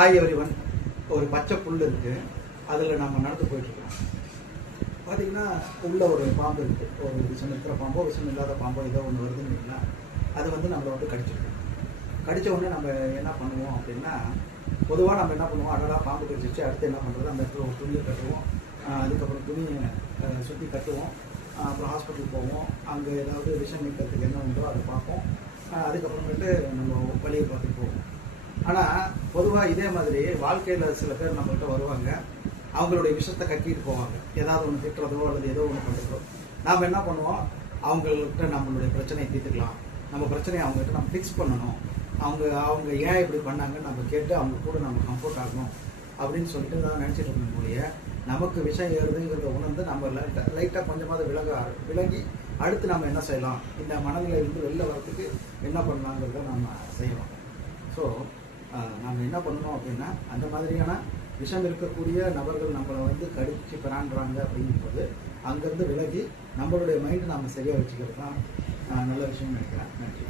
Hi everyone. ஒரு பச்சை புல் இருக்குது, அதில் நம்ம நடந்து போயிட்டுருக்கோம். பார்த்தீங்கன்னா உள்ள ஒரு பாம்பு இருக்குது. ஒரு விஷம் இருக்கிற பாம்போ விஷம் இல்லாத பாம்போ ஏதோ ஒன்று வருதுன்னு அது வந்து நம்மளை வந்து கடிச்சிருக்கோம். கடித்த உடனே நம்ம என்ன பண்ணுவோம் அப்படின்னா, பொதுவாக நம்ம என்ன பண்ணுவோம், அடடா பாம்பு கடிச்சிச்சு, அடுத்து என்ன பண்ணுறது, அந்த இடத்துல ஒரு துணியை கட்டுவோம். அதுக்கப்புறம் துணியை சுற்றி கட்டுவோம். அப்புறம் ஹாஸ்பிட்டல் போவோம். அங்கே ஏதாவது விஷம் நீக்கிறதுக்கு என்ன உண்டோ அதை பார்ப்போம். அதுக்கப்புறமேட்டு நம்ம வழியை பார்த்து போவோம். ஆனால் பொதுவாக இதே மாதிரி வாழ்க்கையில் சில பேர் நம்மள்கிட்ட வருவாங்க. அவங்களுடைய விஷத்தை கட்டிட்டு போவாங்க. ஏதாவது ஒன்று திட்டுறதோ அல்லது ஏதோ ஒன்று பண்ணுறதோ நாம் என்ன பண்ணுவோம், அவங்கள்ட்ட நம்மளுடைய பிரச்சனையை தீர்த்துக்கலாம், நம்ம பிரச்சனையை அவங்ககிட்ட நம்ம ஃபிக்ஸ் பண்ணணும், அவங்க ஏன் இப்படி பண்ணாங்கன்னு நம்ம கேட்டு அவங்க கூட நம்ம கம்ஃபர்ட் ஆகணும் அப்படின்னு சொல்லிட்டு தான் நினச்சிட்டு இருக்கக்கூடிய நமக்கு விஷயம் ஏறுதுங்கிறத உணர்ந்து நம்ம லைட்டாக கொஞ்சமாவது விலகி அடுத்து நம்ம என்ன செய்யலாம், இந்த மனநிலையிலிருந்து வெளில வரத்துக்கு என்ன பண்ணலாங்கிறத நம்ம செய்யலாம். ஸோ நம்ம என்ன பண்ணணும் அப்படின்னா, அந்த மாதிரியான விஷம் இருக்கக்கூடிய நபர்கள் நம்மளை வந்து கடிச்சு பிராண்டுறாங்க அப்படிங்கும்போது அங்கேருந்து விலகி நம்மளுடைய மைண்டு நம்ம சரியாக வச்சுக்கிறது தான் நல்ல விஷயம்னு நினைக்கிறேன். நன்றி.